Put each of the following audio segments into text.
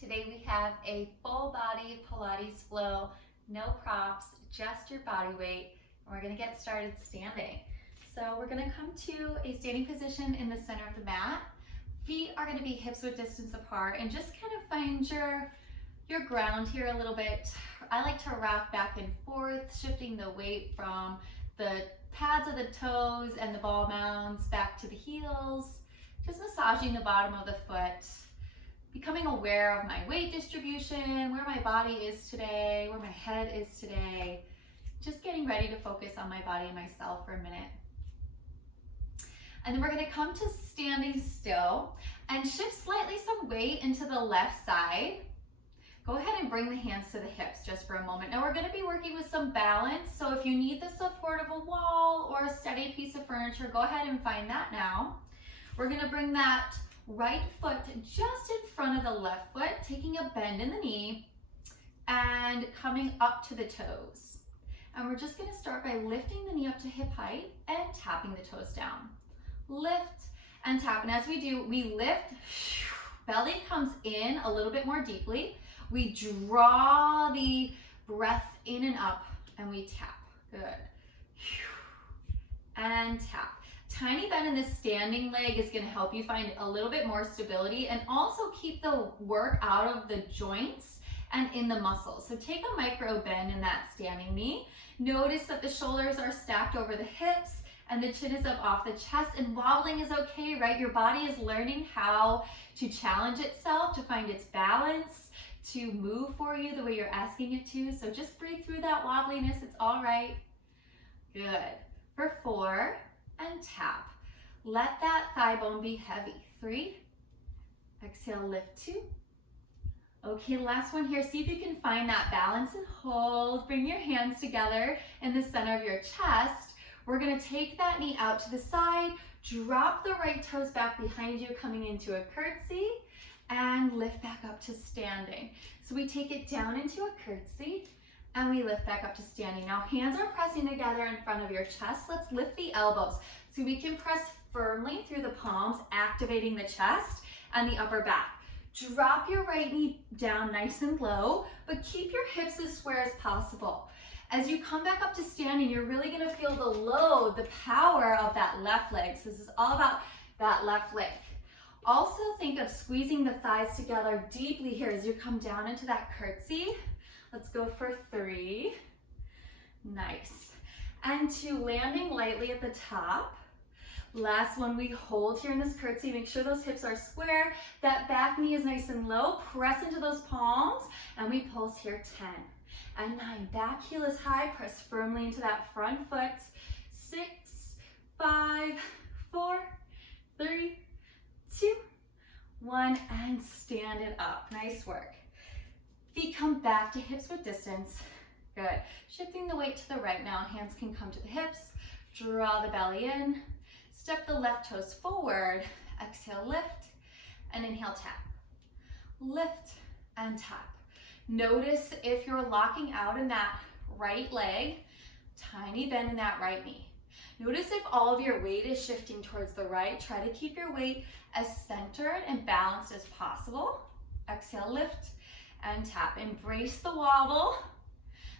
Today we have a full body Pilates flow, no props, just your body weight. And we're gonna get started standing. So we're gonna come to a standing position in the center of the mat. Feet are gonna be hips width distance apart, and just kind of find your ground here a little bit. I like to rock back and forth, shifting the weight from the pads of the toes and the ball mounds back to the heels, just massaging the bottom of the foot, becoming aware of my weight distribution, where my body is today, where my head is today, just getting ready to focus on my body and myself for a minute. And then we're gonna come to standing still and shift slightly some weight into the left side. Go ahead and bring the hands to the hips just for a moment. Now we're gonna be working with some balance, so if you need the support of a wall or a steady piece of furniture, go ahead and find that now. We're gonna bring that right foot just in front of the left foot, taking a bend in the knee and coming up to the toes. And we're just gonna start by lifting the knee up to hip height and tapping the toes down. Lift and tap, and as we do, we lift, belly comes in a little bit more deeply. We draw the breath in and up, and we tap. Good. And tap. Tiny bend in the standing leg is going to help you find a little bit more stability and also keep the work out of the joints and in the muscles. So take a micro bend in that standing knee. Notice that the shoulders are stacked over the hips and the chin is up off the chest, and wobbling is okay, right? Your body is learning how to challenge itself, to find its balance, to move for you the way you're asking it to. So just breathe through that wobbliness, it's all right. Good. For 4, and tap. Let that thigh bone be heavy. 3, exhale, lift 2. Okay, last one here. See if you can find that balance and hold. Bring your hands together in the center of your chest. We're gonna take that knee out to the side, drop the right toes back behind you, coming into a curtsy, and lift back up to standing. So we take it down into a curtsy, and we lift back up to standing. Now hands are pressing together in front of your chest. Let's lift the elbows so we can press firmly through the palms, activating the chest and the upper back. Drop your right knee down nice and low, but keep your hips as square as possible. As you come back up to standing, you're really gonna feel the load, the power of that left leg. So this is all about that left leg. Also think of squeezing the thighs together deeply here as you come down into that curtsy. Let's go for 3. Nice. And 2, landing lightly at the top. Last one, we hold here in this curtsy. Make sure those hips are square. That back knee is nice and low. Press into those palms, and we pulse here. 10 and 9. Back heel is high. Press firmly into that front foot. 6, 5, 4, 3, 2, 1, and stand it up. Nice work. Feet come back to hips width distance. Good. Shifting the weight to the right now. Hands can come to the hips. Draw the belly in. Step the left toes forward. Exhale, lift, and inhale, tap. Lift and tap. Notice if you're locking out in that right leg, tiny bend in that right knee. Notice if all of your weight is shifting towards the right. Try to keep your weight as centered and balanced as possible. Exhale, lift and tap. Embrace the wobble.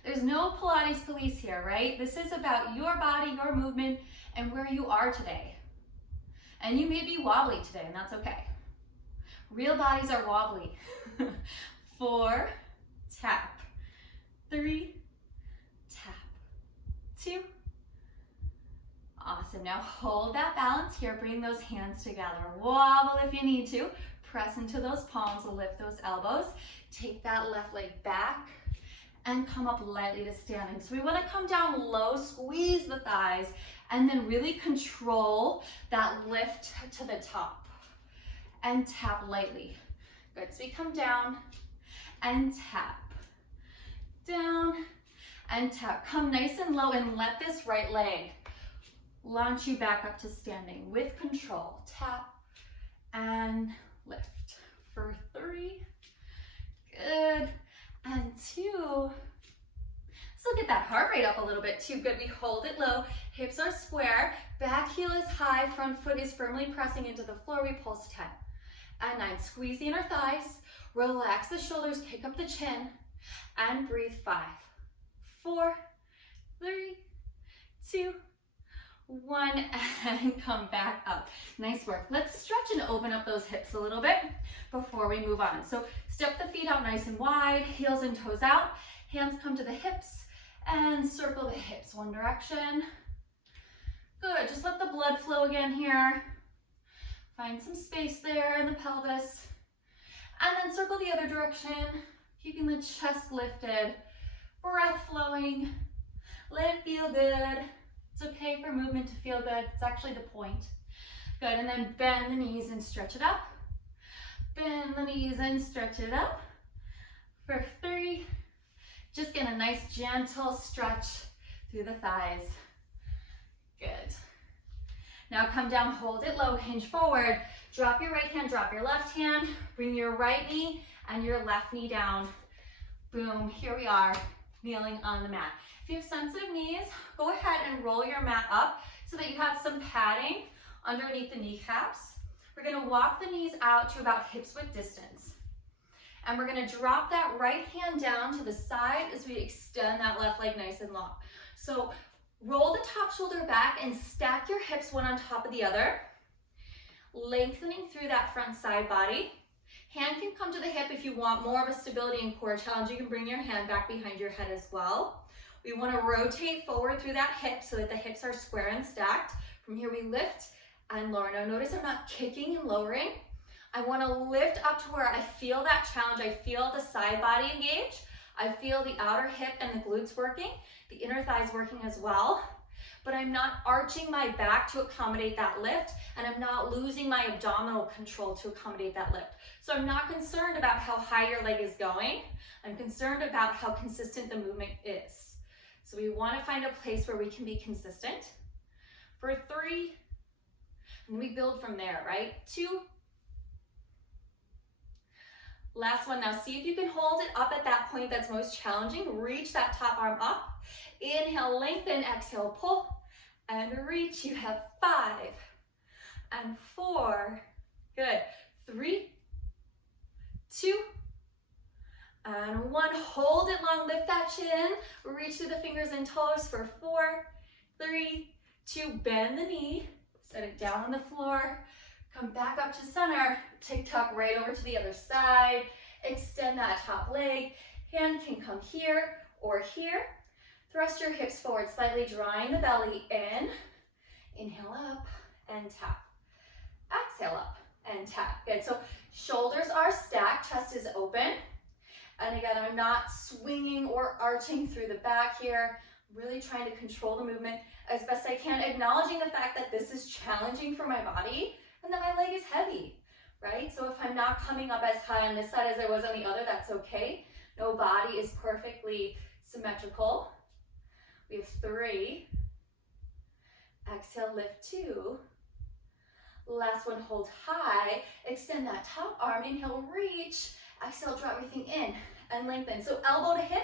There's no Pilates police here, right? This is about your body, your movement, and where you are today. And you may be wobbly today, and that's okay. Real bodies are wobbly. 4, tap. 3, tap. 2. Awesome. Now hold that balance here. Bring those hands together. Wobble if you need to. Press into those palms, lift those elbows. Take that left leg back and come up lightly to standing. So we want to come down low, squeeze the thighs, and then really control that lift to the top. And tap lightly. Good. So we come down and tap. Down and tap. Come nice and low and let this right leg launch you back up to standing with control. Tap and lift. For 3. Good. And 2. So get that heart rate up a little bit too. Good. We hold it low. Hips are square. Back heel is high. Front foot is firmly pressing into the floor. We pulse 10. and 9. Squeeze the inner thighs, relax the shoulders, pick up the chin, and breathe. 5, 4, 3, 2, 1, and come back up. Nice work. Let's stretch and open up those hips a little bit before we move on. So step the feet out nice and wide, heels and toes out, hands come to the hips, and circle the hips one direction. Good, just let the blood flow again here. Find some space there in the pelvis. And then circle the other direction, keeping the chest lifted, breath flowing. Let it feel good. It's okay for movement to feel good. It's actually the point. Good, and then bend the knees and stretch it up. Bend the knees and stretch it up. For 3, just get a nice gentle stretch through the thighs. Good. Now come down, hold it low, hinge forward. Drop your right hand, drop your left hand. Bring your right knee and your left knee down. Boom, here we are, kneeling on the mat. If you have sensitive knees, go ahead and roll your mat up so that you have some padding underneath the kneecaps. We're gonna walk the knees out to about hips width distance. And we're gonna drop that right hand down to the side as we extend that left leg nice and long. So roll the top shoulder back and stack your hips one on top of the other, lengthening through that front side body. Hand can come to the hip if you want more of a stability and core challenge. You can bring your hand back behind your head as well. We want to rotate forward through that hip so that the hips are square and stacked. From here we lift and lower. Now notice I'm not kicking and lowering. I want to lift up to where I feel that challenge. I feel the side body engage. I feel the outer hip and the glutes working, the inner thighs working as well. But I'm not arching my back to accommodate that lift, and I'm not losing my abdominal control to accommodate that lift. So I'm not concerned about how high your leg is going. I'm concerned about how consistent the movement is. So we want to find a place where we can be consistent. For 3, and we build from there, right? 2. Last one. Now see if you can hold it up at that point that's most challenging. Reach that top arm up. Inhale, lengthen, exhale, pull, and reach. You have 5 and 4. Good. 3, 2, and 1. Hold it long, lift that chin. Reach through the fingers and toes for 4, 3, 2. Bend the knee, set it down on the floor. Come back up to center. Tick-tock right over to the other side. Extend that top leg. Hand can come here or here. Thrust your hips forward slightly, drawing the belly in. Inhale up and tap. Exhale up and tap. Good. So shoulders are stacked, chest is open. And again, I'm not swinging or arching through the back here. I'm really trying to control the movement as best I can, acknowledging the fact that this is challenging for my body and that my leg is heavy, right? So if I'm not coming up as high on this side as I was on the other, that's okay. No body is perfectly symmetrical. We have 3. Exhale, lift 2. Last one, hold high. Extend that top arm. Inhale, reach. Exhale, draw everything in and lengthen. So elbow to hip,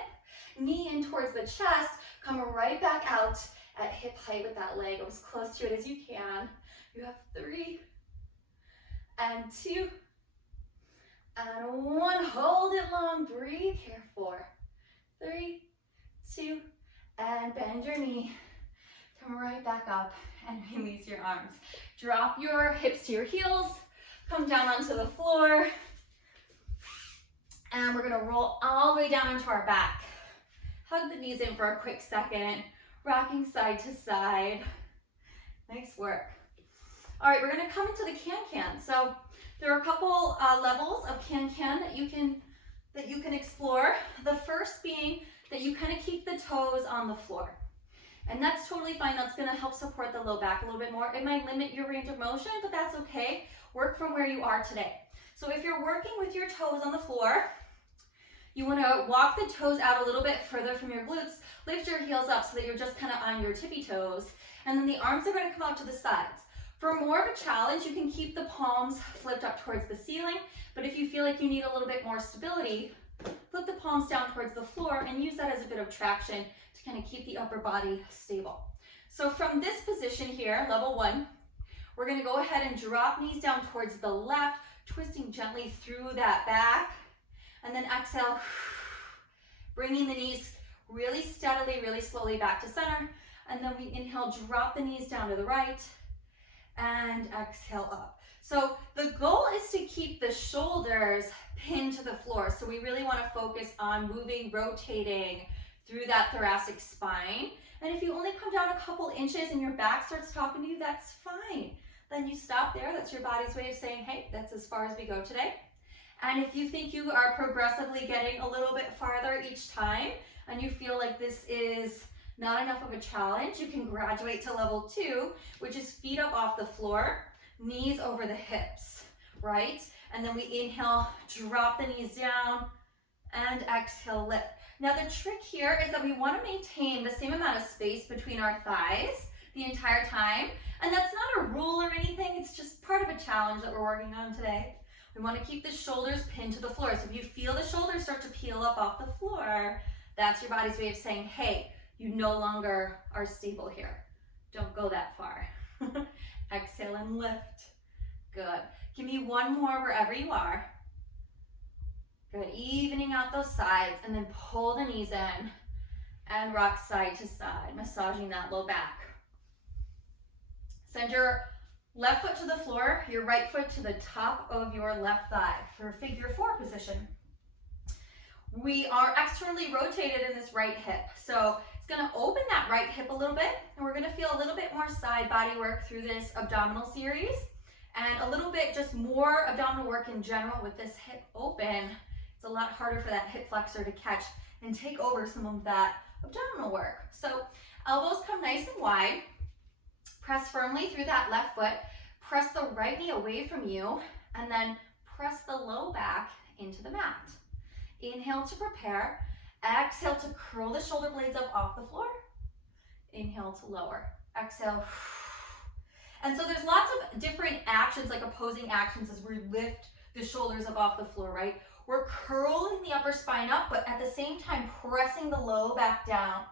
knee in towards the chest. Come right back out at hip height with that leg, or as close to it as you can. You have 3 and 2 and 1. Hold it long. Breathe here. 4, 3, 2, and bend your knee. Come right back up and release your arms. Drop your hips to your heels. Come down onto the floor. And we're gonna roll all the way down into our back. Hug the knees in for a quick second. Rocking side to side. Nice work. All right, we're gonna come into the can-can. So there are a couple levels of can-can that you can explore. The first being that you kind of keep the toes on the floor. And that's totally fine. That's gonna help support the low back a little bit more. It might limit your range of motion, but that's okay. Work from where you are today. So if you're working with your toes on the floor, you wanna walk the toes out a little bit further from your glutes, lift your heels up so that you're just kind of on your tippy toes, and then the arms are gonna come out to the sides. For more of a challenge, you can keep the palms flipped up towards the ceiling, but if you feel like you need a little bit more stability, flip the palms down towards the floor and use that as a bit of traction to kind of keep the upper body stable. So from this position here, level 1, we're gonna go ahead and drop knees down towards the left, twisting gently through that back. And then exhale, bringing the knees really steadily, really slowly back to center. And then we inhale, drop the knees down to the right, and exhale up. So the goal is to keep the shoulders pinned to the floor. So we really want to focus on moving, rotating through that thoracic spine. And if you only come down a couple inches and your back starts talking to you, that's fine. Then you stop there. That's your body's way of saying, hey, that's as far as we go today. And if you think you are progressively getting a little bit farther each time and you feel like this is not enough of a challenge, you can graduate to level 2, which is feet up off the floor, knees over the hips, right? And then we inhale, drop the knees down, and exhale, lift. Now the trick here is that we want to maintain the same amount of space between our thighs the entire time. And that's not a rule or anything, it's just part of a challenge that we're working on today. We want to keep the shoulders pinned to the floor. So if you feel the shoulders start to peel up off the floor, that's your body's way of saying, hey, you no longer are stable here. Don't go that far. Exhale and lift. Good. Give me one more wherever you are. Good. Evening out those sides, and then pull the knees in and rock side to side, massaging that low back. Send your left foot to the floor, your right foot to the top of your left thigh for figure 4 position. We are externally rotated in this right hip. So it's going to open that right hip a little bit, and we're going to feel a little bit more side body work through this abdominal series, and a little bit just more abdominal work in general with this hip open. It's a lot harder for that hip flexor to catch and take over some of that abdominal work. So elbows come nice and wide. Press firmly through that left foot. Press the right knee away from you, and then press the low back into the mat. Inhale to prepare. Exhale to curl the shoulder blades up off the floor. Inhale to lower. Exhale. And so there's lots of different actions, like opposing actions, as we lift the shoulders up off the floor, right? We're curling the upper spine up, but at the same time pressing the low back down.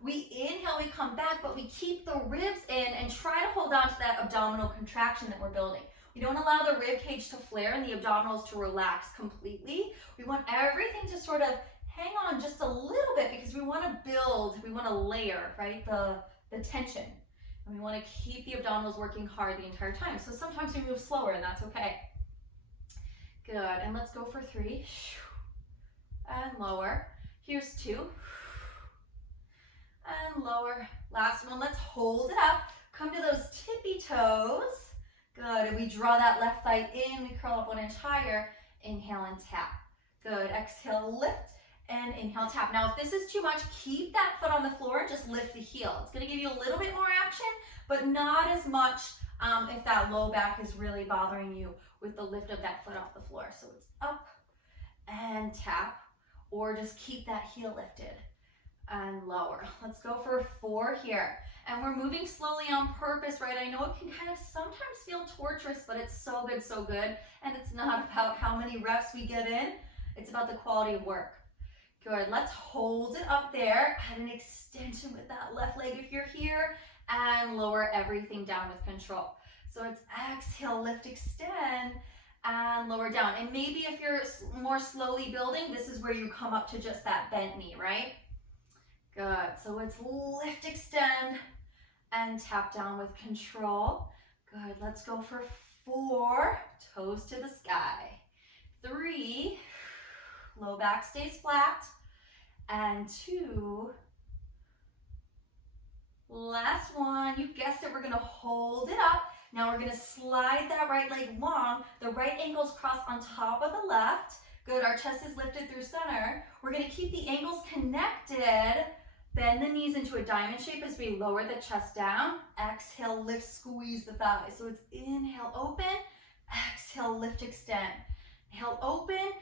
We inhale, we come back, but we keep the ribs in and try to hold on to that abdominal contraction that we're building. We don't allow the rib cage to flare and the abdominals to relax completely. We want everything to sort of hang on just a little bit because we want to build, we want to layer, right, the tension. And we want to keep the abdominals working hard the entire time. So sometimes we move slower, and that's okay. Good, and let's go for 3. And lower. Here's 2. And lower. Last one, let's hold it up. Come to those tippy toes. Good, and we draw that left thigh in, we curl up 1 inch higher. Inhale and tap. Good, exhale, lift, and inhale, tap. Now, if this is too much, keep that foot on the floor and just lift the heel. It's gonna give you a little bit more action, but not as much if that low back is really bothering you with the lift of that foot off the floor. So it's up and tap, or just keep that heel lifted and lower. Let's go for 4 here. And we're moving slowly on purpose, right? I know it can kind of sometimes feel torturous, but it's so good, so good. And it's not about how many reps we get in. It's about the quality of work. Good, let's hold it up there. Add an extension with that left leg if you're here, and lower everything down with control. So it's exhale, lift, extend, and lower down. And maybe if you're more slowly building, this is where you come up to just that bent knee, right? Good, so it's lift, extend, and tap down with control. Good, let's go for 4, toes to the sky. 3, low back stays flat. And 2, last one, you guessed it, we're gonna hold it up. Now we're gonna slide that right leg long, the right ankles cross on top of the left. Good, our chest is lifted through center. We're gonna keep the ankles connected. Bend the knees into a diamond shape as we lower the chest down. Exhale, lift, squeeze the thighs. So it's inhale, open, exhale, lift, extend. Inhale, open,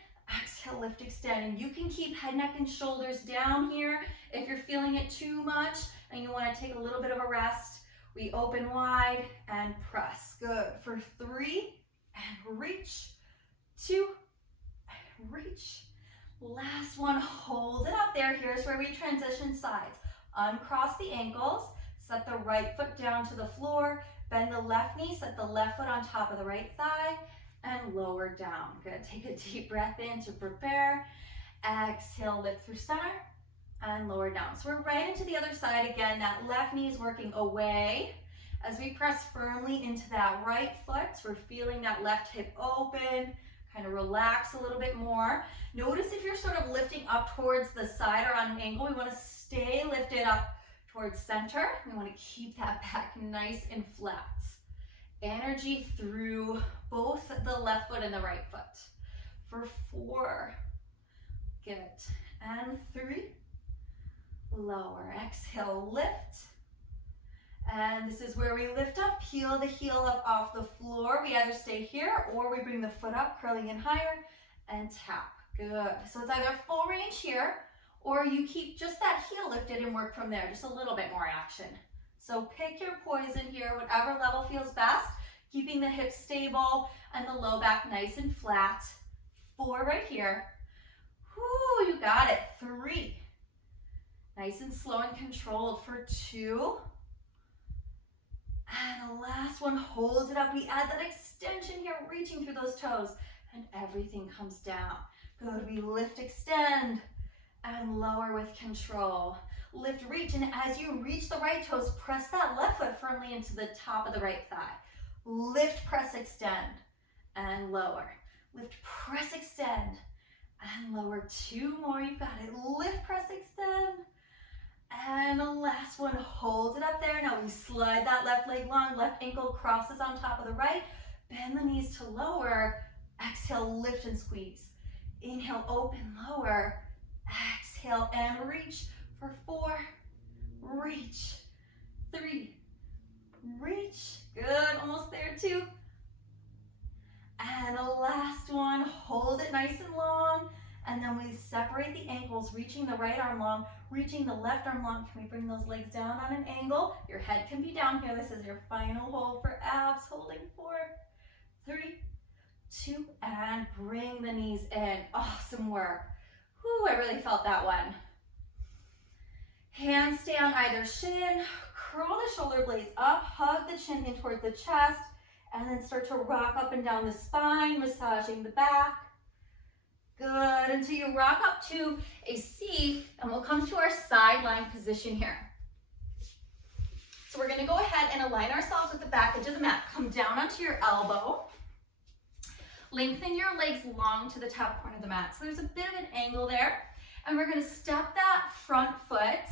exhale, lift, extend. And you can keep head, neck, and shoulders down here if you're feeling it too much and you want to take a little bit of a rest. We open wide and press. Good. For 3, and reach. 2, and reach. Last one, hold it up there. Here's where we transition sides. Uncross the ankles, set the right foot down to the floor, bend the left knee, set the left foot on top of the right thigh, and lower down. Good, take a deep breath in to prepare. Exhale, lift through center and lower down. So we're right into the other side again. That left knee is working away. As we press firmly into that right foot, we're feeling that left hip open, kind of relax a little bit more. Notice if you're sort of lifting up towards the side or on an angle, we want to stay lifted up towards center. We want to keep that back nice and flat. Energy through both the left foot and the right foot. For 4, good, and 3, lower, exhale, lift. And this is where we lift up, peel the heel up off the floor. We either stay here or we bring the foot up, curling in higher, and tap. Good. So it's either full range here, or you keep just that heel lifted and work from there, just a little bit more action. So pick your poison here, whatever level feels best, keeping the hips stable and the low back nice and flat. 4 right here. Whoo, you got it. 3. Nice and slow and controlled for 2. And the last one, holds it up. We add that extension here, reaching through those toes, and everything comes down. Good, we lift, extend, and lower with control. Lift, reach, and as you reach the right toes, press that left foot firmly into the top of the right thigh. Lift, press, extend, and lower. Lift, press, extend, and lower. 2 more, you got it. Lift, press, extend, and the last one, hold it up there. Now we slide that left leg long, left ankle crosses on top of the right. Bend the knees to lower. Exhale, lift and squeeze. Inhale, open, lower. Exhale and reach for 4. Reach. 3. Reach. Good, almost there, 2. And the last one, hold it nice and long. And then we separate the ankles, reaching the right arm long, reaching the left arm long. Can we bring those legs down on an angle? Your head can be down here. This is your final hold for abs. Holding 4, 3, 2, and bring the knees in. Awesome work. Whew, I really felt that one. Hands stay on either shin. Curl the shoulder blades up, hug the chin in towards the chest, and then start to rock up and down the spine, massaging the back. Good, until you rock up to a C, and we'll come to our side lying position here. So we're gonna go ahead and align ourselves with the back edge of the mat. Come down onto your elbow. Lengthen your legs long to the top corner of the mat. So there's a bit of an angle there. And we're gonna step that front foot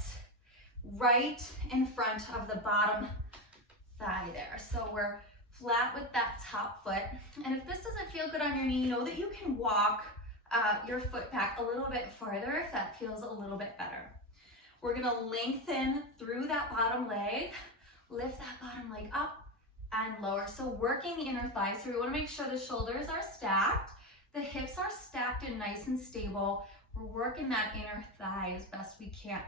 right in front of the bottom thigh there. So we're flat with that top foot. And if this doesn't feel good on your knee, know that you can walk your foot back a little bit farther if that feels a little bit better. We're gonna lengthen through that bottom leg, lift that bottom leg up and lower. So working the inner thighs. So we wanna make sure the shoulders are stacked, the hips are stacked and nice and stable. We're working that inner thigh as best we can.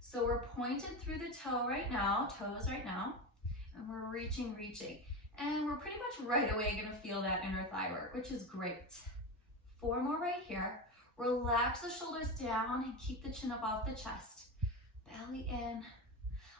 So we're pointed through the toe right now, toes right now, and we're reaching. And we're pretty much right away gonna feel that inner thigh work, which is great. 4 more right here. Relax the shoulders down and keep the chin up off the chest. Belly in.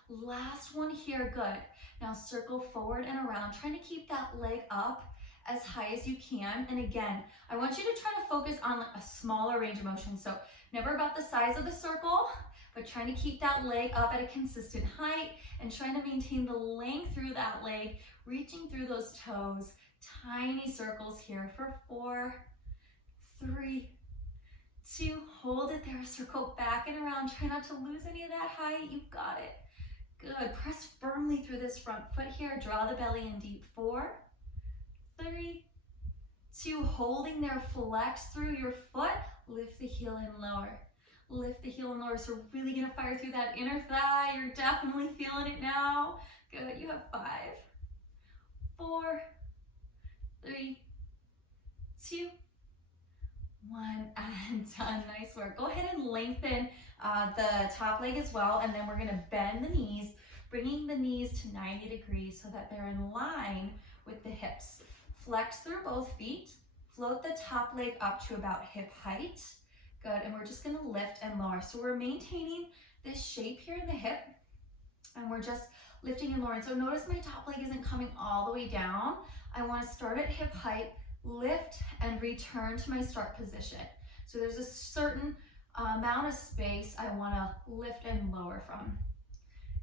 Last one here, good. Now circle forward and around, trying to keep that leg up as high as you can. And again, I want you to try to focus on a smaller range of motion. So never about the size of the circle, but trying to keep that leg up at a consistent height and trying to maintain the length through that leg, reaching through those toes. Tiny circles here for 4, 3, 2, hold it there, circle back and around. Try not to lose any of that height. You've got it. Good. Press firmly through this front foot here. Draw the belly in deep. 4, 3, 2, holding there, flex through your foot. Lift the heel and lower. Lift the heel and lower. So we're really gonna fire through that inner thigh. You're definitely feeling it now. Good. You have 5, 4, 3, 2, 1, and done. Nice work. Go ahead and lengthen the top leg as well, and then we're gonna bend the knees, bringing the knees to 90 degrees so that they're in line with the hips. Flex through both feet, float the top leg up to about hip height. Good, and we're just gonna lift and lower. So we're maintaining this shape here in the hip, and we're just lifting and lowering. So notice my top leg isn't coming all the way down. I wanna start at hip height, lift and return to my start position. So there's a certain amount of space I want to lift and lower from.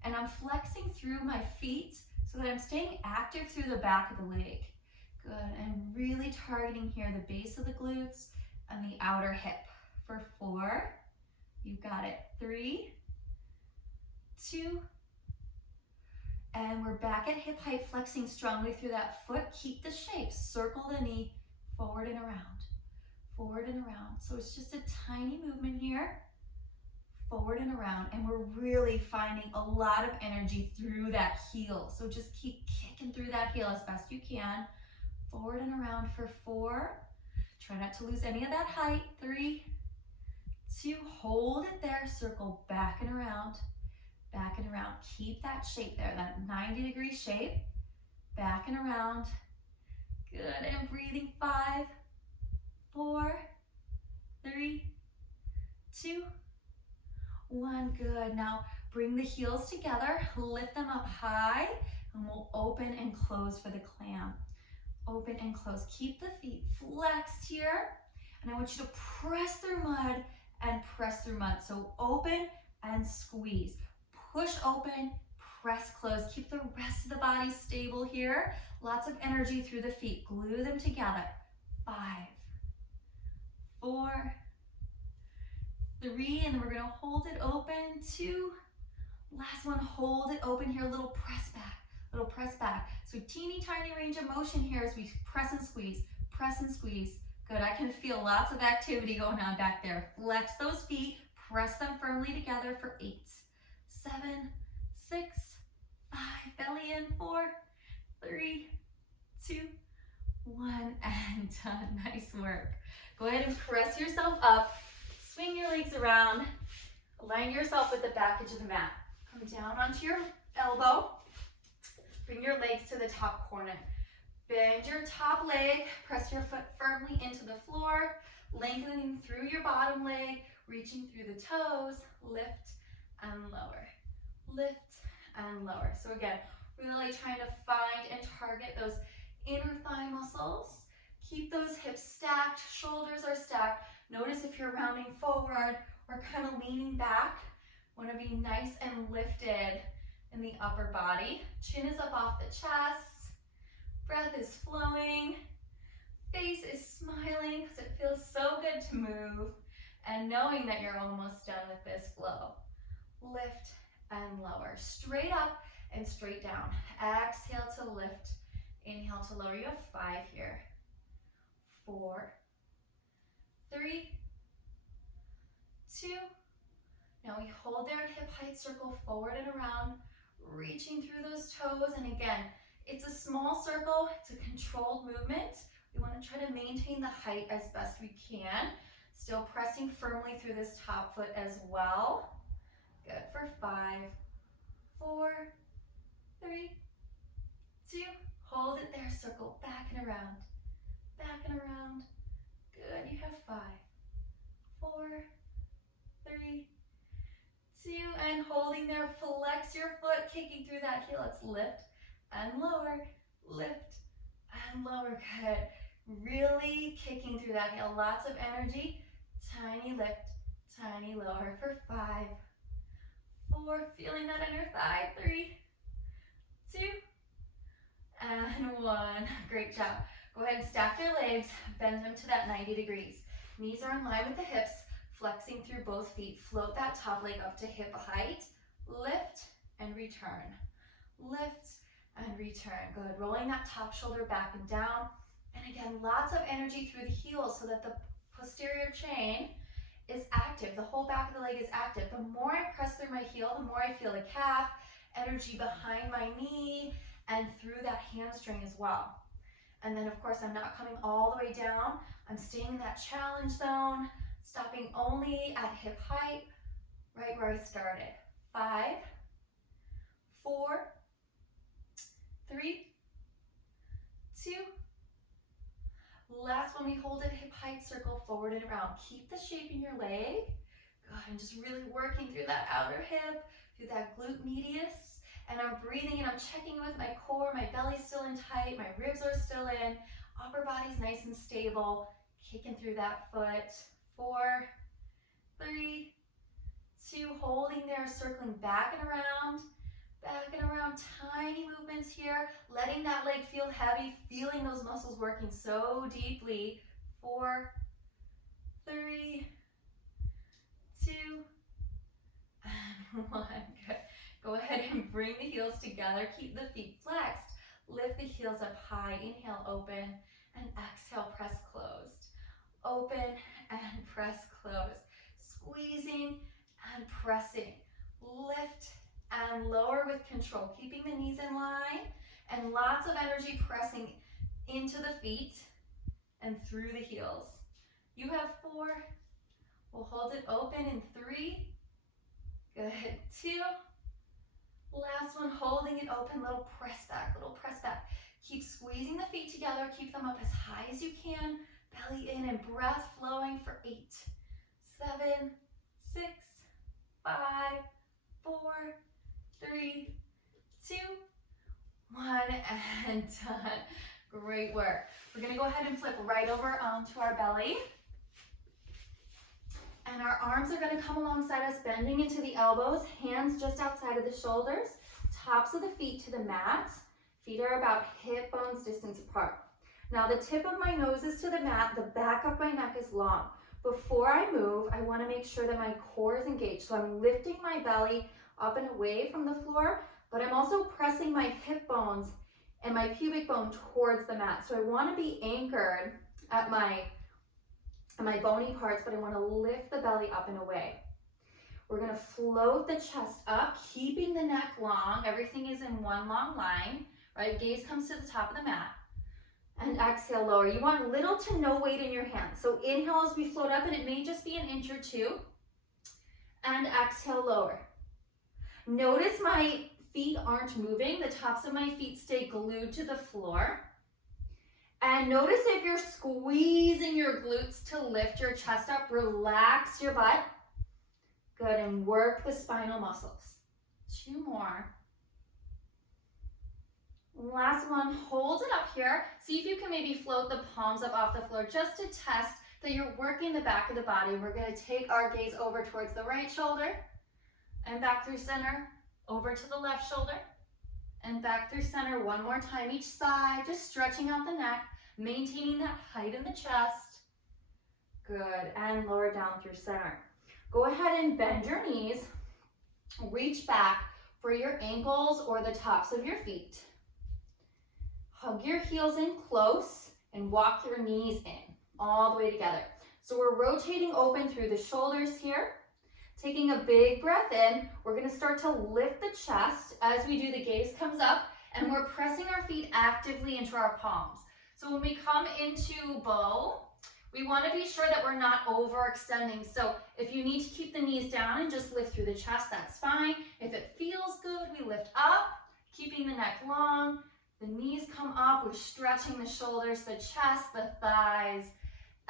And I'm flexing through my feet so that I'm staying active through the back of the leg. Good, and really targeting here the base of the glutes and the outer hip. For 4, you got it. 3, 2, and we're back at hip height, flexing strongly through that foot. Keep the shape, circle the knee, forward and around, forward and around. So it's just a tiny movement here, forward and around, and we're really finding a lot of energy through that heel. So just keep kicking through that heel as best you can. Forward and around for 4. Try not to lose any of that height. 3, 2, hold it there, circle back and around, back and around. Keep that shape there, that 90-degree shape, back and around. Good, and breathing. 5, 4, 3, 2, 1. Good. Now bring the heels together, lift them up high, and we'll open and close for the clam. Open and close. Keep the feet flexed here, and I want you to press through mud and press through mud. So open and squeeze. Push open, press close. Keep the rest of the body stable here. Lots of energy through the feet. Glue them together. 5, 4, 3, and then we're gonna hold it open. 2, last one, hold it open here, little press back. Little press back. So teeny tiny range of motion here as we press and squeeze, press and squeeze. Good, I can feel lots of activity going on back there. Flex those feet, press them firmly together for 8, 7, 6, 5, belly in. 4, 3, 2, 1, and done. Nice work. Go ahead and press yourself up, swing your legs around, align yourself with the back edge of the mat. Come down onto your elbow. Bring your legs to the top corner. Bend your top leg, press your foot firmly into the floor, lengthening through your bottom leg, reaching through the toes, lift and lower, lift and lower. So again, really trying to find and target those inner thigh muscles. Keep those hips stacked, shoulders are stacked. Notice if you're rounding forward or kind of leaning back, want to be nice and lifted in the upper body. Chin is up off the chest. Breath is flowing. Face is smiling because it feels so good to move. And knowing that you're almost done with this flow. Lift and lower. Straight up and straight down. Exhale to lift. Inhale to lower. You have 5 here. 4, 3, 2. Now we hold there at hip height, circle forward and around, reaching through those toes. And again, it's a small circle, it's a controlled movement. We want to try to maintain the height as best we can. Still pressing firmly through this top foot as well. Good for 5, 4, 3, 2. Hold it there, circle back and around, back and around. Good, you have 5, 4, 3, 2, and holding there, flex your foot, kicking through that heel. Let's lift and lower, lift and lower. Good. Really kicking through that heel. Lots of energy. Tiny lift, tiny lower for 5, 4. Feeling that inner thigh. 3, 2, and 1. Great job. Go ahead and stack your legs, bend them to that 90 degrees. Knees are in line with the hips. Flexing through both feet, float that top leg up to hip height, lift and return, lift and return. Good, rolling that top shoulder back and down. And again, lots of energy through the heels so that the posterior chain is active. The whole back of the leg is active. The more I press through my heel, the more I feel the calf, energy behind my knee, and through that hamstring as well. And then of course, I'm not coming all the way down. I'm staying in that challenge zone. Stopping only at hip height, right where I started. 5, 4, 3, 2. Last one, we hold at hip height, circle forward and around. Keep the shape in your leg. Good, and just really working through that outer hip, through that glute medius. And I'm breathing and I'm checking with my core. My belly's still in tight, my ribs are still in. Upper body's nice and stable. Kicking through that foot. 4, 3, 2, holding there, circling back and around. Back and around, tiny movements here. Letting that leg feel heavy, feeling those muscles working so deeply. 4, 3, 2, and 1. Good. Go ahead and bring the heels together. Keep the feet flexed. Lift the heels up high. Inhale, open, and exhale, press closed. Open and press closed. Squeezing and pressing. Lift and lower with control. Keeping the knees in line and lots of energy pressing into the feet and through the heels. You have 4. We'll hold it open in 3. Good. 2. Last one, holding it open, little press back, little press back. Keep squeezing the feet together, keep them up as high as you can, belly in and breath flowing for 8, 7, 6, 5, 4, 3, 2, 1, and done. Great work. We're gonna go ahead and flip right over onto our belly. And our arms are gonna come alongside us, bending into the elbows, hands just outside of the shoulders, tops of the feet to the mat. Feet are about hip bones distance apart. Now the tip of my nose is to the mat, the back of my neck is long. Before I move, I wanna make sure that my core is engaged. So I'm lifting my belly up and away from the floor, but I'm also pressing my hip bones and my pubic bone towards the mat. So I wanna be anchored at my bony parts, but I want to lift the belly up and away. We're going to float the chest up, keeping the neck long. Everything is in one long line, right? Gaze comes to the top of the mat. And exhale, lower. You want little to no weight in your hands. So inhale as we float up, and it may just be an inch or two. And exhale, lower. Notice my feet aren't moving. The tops of my feet stay glued to the floor. And notice if you're squeezing your glutes to lift your chest up, relax your butt. Good, and work the spinal muscles. 2 more. Last one, hold it up here. See if you can maybe float the palms up off the floor just to test that you're working the back of the body. We're gonna take our gaze over towards the right shoulder and back through center, over to the left shoulder, and back through center. One more time each side, just stretching out the neck, maintaining that height in the chest. Good, and lower down through center. Go ahead and bend your knees. Reach back for your ankles or the tops of your feet. Hug your heels in close and walk your knees in, all the way together. So we're rotating open through the shoulders here. Taking a big breath in, we're gonna start to lift the chest. As we do, the gaze comes up and we're pressing our feet actively into our palms. So when we come into bow, we wanna be sure that we're not overextending. So if you need to keep the knees down and just lift through the chest, that's fine. If it feels good, we lift up, keeping the neck long. The knees come up, we're stretching the shoulders, the chest, the thighs.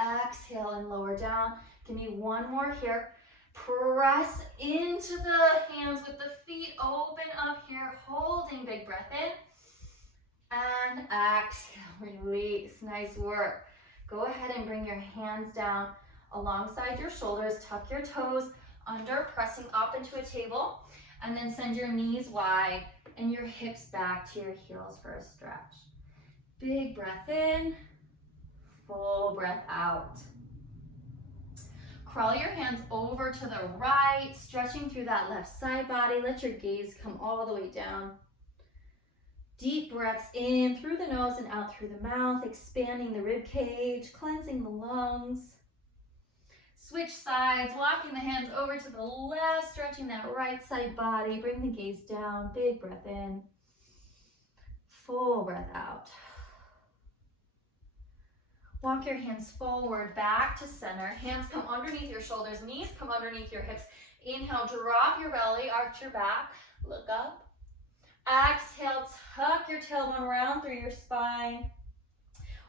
Exhale and lower down. Give me one more here. Press into the hands with the feet open up here, holding big breath in. And exhale, release. Nice work. Go ahead and bring your hands down alongside your shoulders. Tuck your toes under, pressing up into a table. And then send your knees wide and your hips back to your heels for a stretch. Big breath in, full breath out. Crawl your hands over to the right, stretching through that left side body. Let your gaze come all the way down. Deep breaths in through the nose and out through the mouth, expanding the rib cage, cleansing the lungs. Switch sides, walking the hands over to the left, stretching that right side body. Bring the gaze down, big breath in, full breath out. Walk your hands forward, back to center. Hands come underneath your shoulders, knees come underneath your hips. Inhale, drop your belly, arch your back, look up. Exhale, tuck your tailbone around through your spine.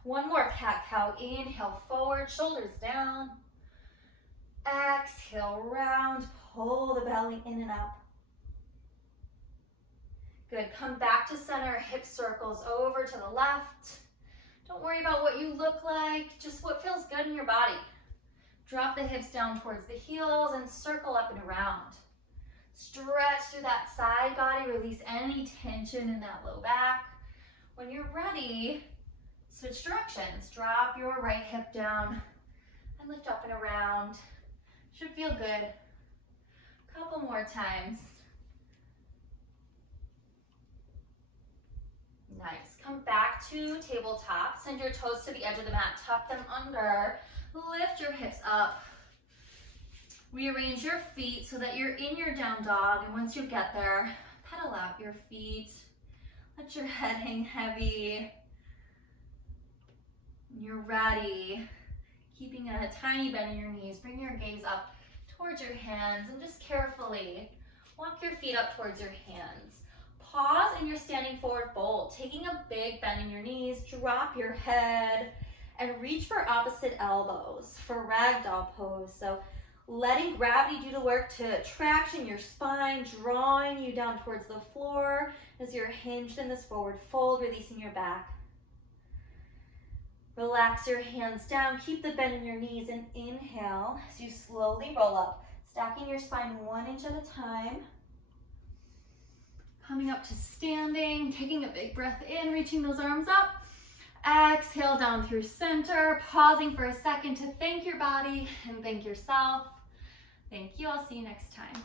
One more cat-cow. Inhale, forward, shoulders down. Exhale, round, pull the belly in and up. Good, come back to center, hip circles over to the left. Don't worry about what you look like, just what feels good in your body. Drop the hips down towards the heels and circle up and around. Stretch through that side body, release any tension in that low back. When you're ready, switch directions. Drop your right hip down and lift up and around. Should feel good. Couple more times. Nice. Come back to tabletop. Send your toes to the edge of the mat. Tuck them under. Lift your hips up. Rearrange your feet so that you're in your down dog. And once you get there, pedal out your feet. Let your head hang heavy. When you're ready, keeping a tiny bend in your knees, bring your gaze up towards your hands and just carefully walk your feet up towards your hands. Pause in your standing forward fold, taking a big bend in your knees, drop your head and reach for opposite elbows for ragdoll pose. So letting gravity do the work to traction your spine, drawing you down towards the floor as you're hinged in this forward fold, releasing your back. Relax your hands down, keep the bend in your knees and inhale as you slowly roll up, stacking your spine 1 inch at a time. Coming up to standing, taking a big breath in, reaching those arms up. Exhale down through center, pausing for a second to thank your body and thank yourself. Thank you, I'll see you next time.